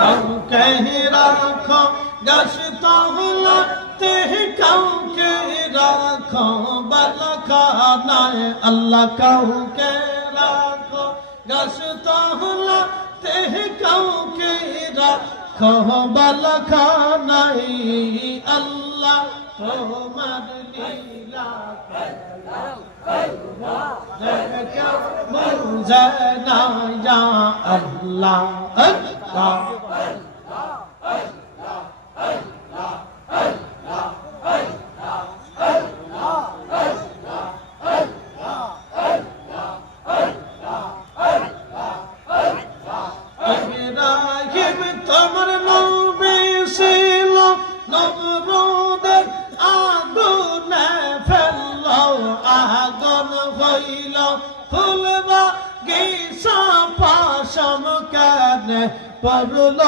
কাউকে রাখো গাছতলাতে, কাউকে রাখো বালখানায় আল্লাহ, কাউকে রাখো গাছতলাতে, কাউকে রাখো বালখানায় আল্লাহ, তোমার লীলা কেউ বুঝে না ইয়া আল্লাহ। আল্লাহ তোমার নবী ছিল নমরুদের আগুনে ফেলল, আগুন হইল ফুল বাগিচা, পশম কেন পড়ল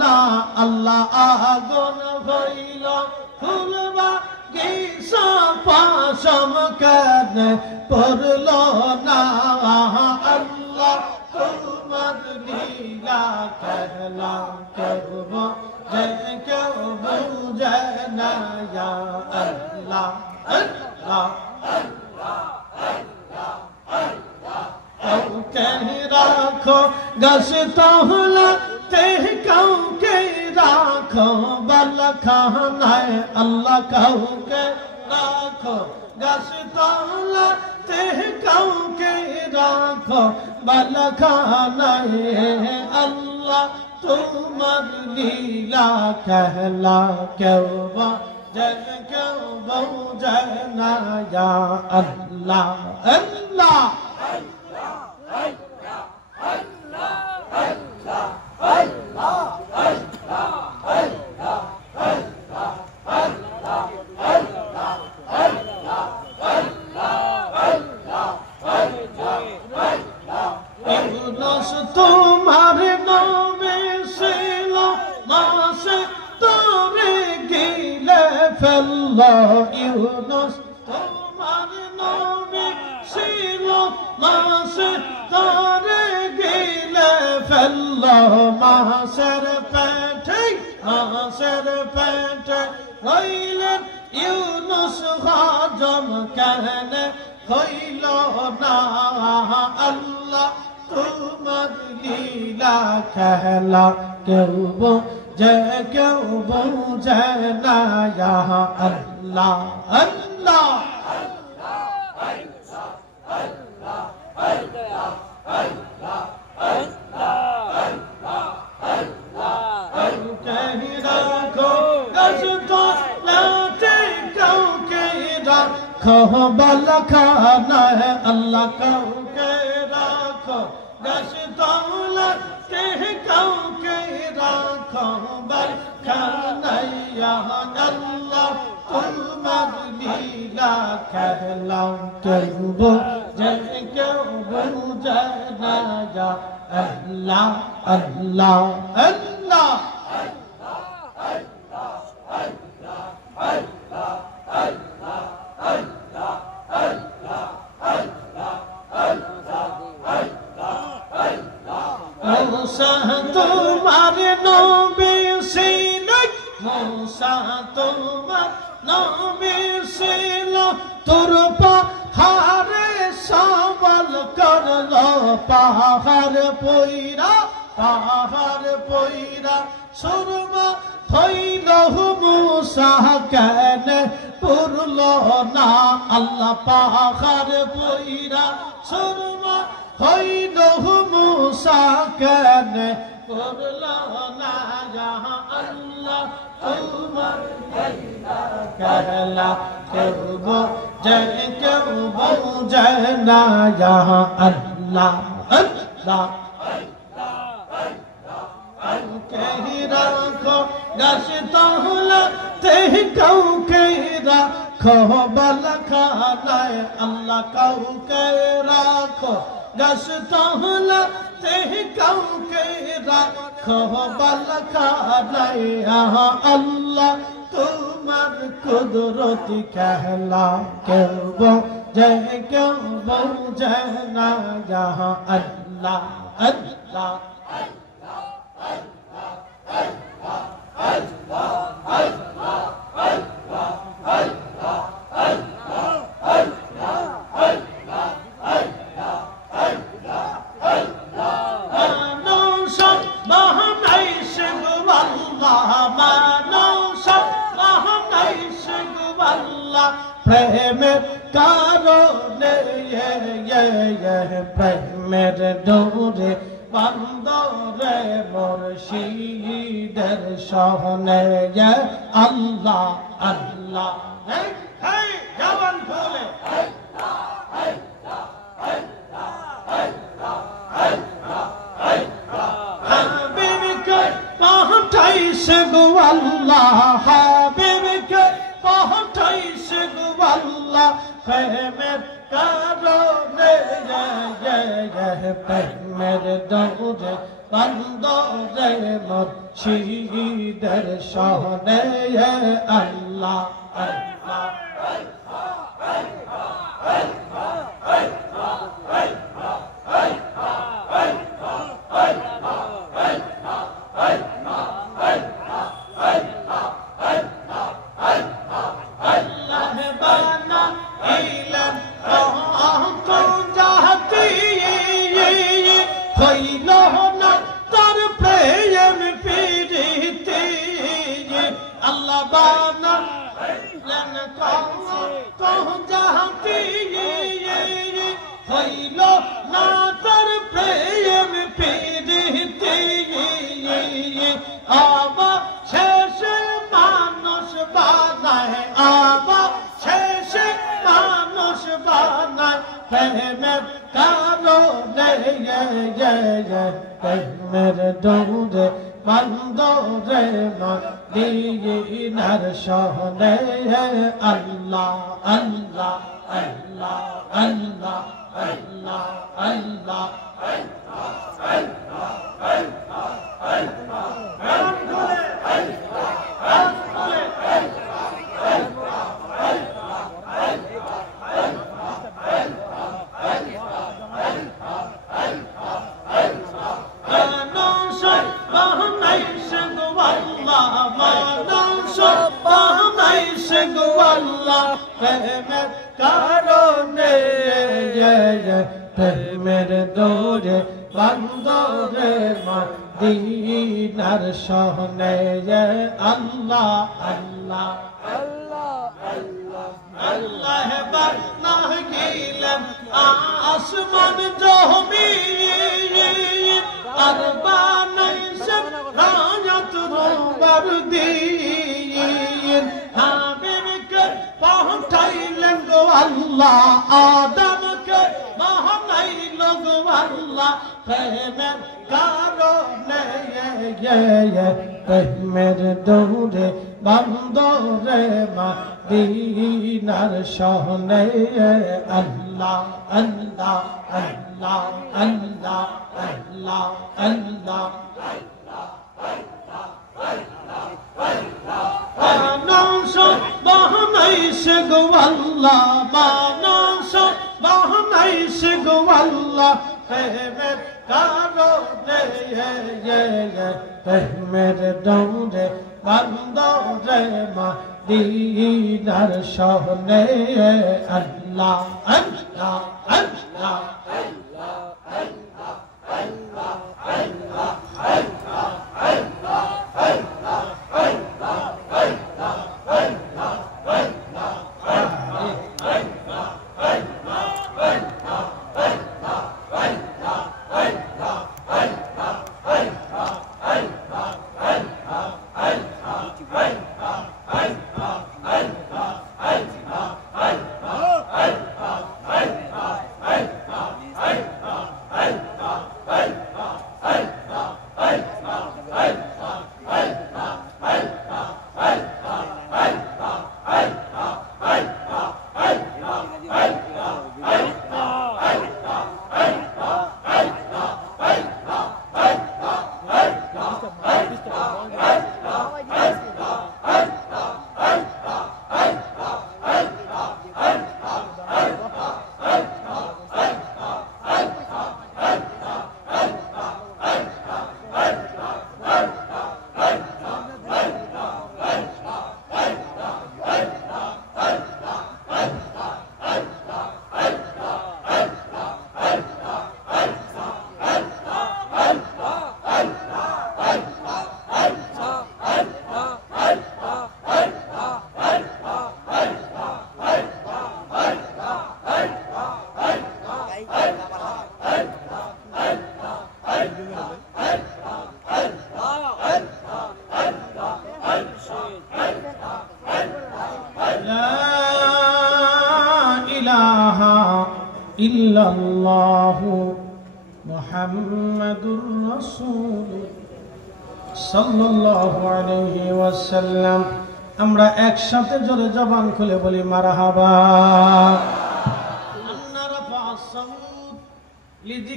না আল্লাহ, আগুন হইল ফুল বাগিচা, পশম কেন পড়ল না আল্লাহ, তোমার লীলা খেলা করব যে কেউ বুঝে না ইয়া আল্লাহ। আল্লাহ কাউকে রাখো গাছতলাতে, কাউকে রাখো বালখানায় আল্লাহ, কাউকে রাখো গাছতলাতে, কাউকে রাখো বালখানায় আল্লাহ, তোমার লীলা খেলা কেউ বুঝে কেউ বুঝে না ইয়া আল্লাহ। আল্লাহ তোমার নবী ছিল মাসে তোরে গিলে ফেলল, ইউনুস তোমার নবী ছিল মাসে তোরে গিলে ফেলল, মাসের পেটে হইলেন ইউনুস, হজম কেন হইল না আল্লাহ, তোমার লীলা খেলা কেউ বুঝে কেউ বুঝে না ইয়া আল্লাহ। আল্লাহ কাউকে রাখো গাছতলাতে, কাউকে রাখো বালখানায় আল্লাহ, কাউকে রাখো গাছতলাতে, কাউকে রাখো বালখানায় আল্লাহ, তোমার লীলা খেলা কেউ বুঝে কেউ বুঝে না ইয়া আল্লাহ। আল্লাহ আল্লাহ मूसा तुम्हारे नबी ছিল, मूसा তোমার নবী ছিল, তোর পাহাড়ে সওয়াল করলো, পাহাড় পয়রা সুরমা হইল, मूसा কেন পুরল না আল্লাহ, পাহাড় পয়রা সুরমা হইল, मूसा কেন পুরল না ইয়া আল্লাহ, তোমার লীলা খেলা কেউ বুঝে কেউ বুঝে না ইয়া আল্লাহ। আল্লাহ কাউকে রাখো গাছতলাতে, কাউকে রাখো বালখানায় আল্লাহ, কাউকে রাখো গাছতলাতে, কাউকে রাখো বালখানায় আল্লাহ, তোমার কুদরতি খেলা কেউ বুঝে কেউ বুঝে না ইয়া আল্লাহ। আল্লাহ প্রেমের ডোরে বান্দরে মুর্শিদের সহনে আল্লাহ আল্লাহ এই এই জবান খুলে হাবিবকে পাঠাইছে গো আল্লাহ হাবিবকে পাঠাইছে গো আল্লাহ প্রেমের কারণে প্রেমের দৌড়ে বান্দরে মুর্শিদের সহনে আল্লাহ আল্লাহ প্রেমের কারণে প্রেমের দৌড়ে বান্দরে মদিনার সহনে আল্লাহ আল্লাহ আল্লাহ আল্লাহ আল্লাহ আল্লাহ প্রেমের কারণে প্রেমের দৌড়ে বান্দরে মদিনার সহনে আল্লাহ আল্লাহ আল্লাহ বান্না গেলেন আসমান জমিন আর বানাইছেন রায়াত রবার দিন হাবিবকে পাঠাইলেন গো আল্লাহ আদমকে বানাইল গো আল্লাহ প্রেমের কারণে প্রেমের দৌড়ে বান্দরে মদিনার সহনে আল্লাহ আল্লাহ আল্লাহ আল্লাহ আল্লাহ আল্লাহ মানুষ বানাইছে গো আল্লাহ মানুষ বানাইছে গো আল্লাহ প্রেমের কারণে প্রেমের দৌড়ে বান্দরে মদিনার সহনে আল্লাহ আল্লাহ আল্লাহ মুহাম্মাদুর রাসূলুল্লাহ সাল্লাল্লাহু আলাইহি ওয়াসাল্লাম। আমরা একসাথে জোরে জবান খুলে বলি মারহাবা। আন্না রাফা সাউত লিজি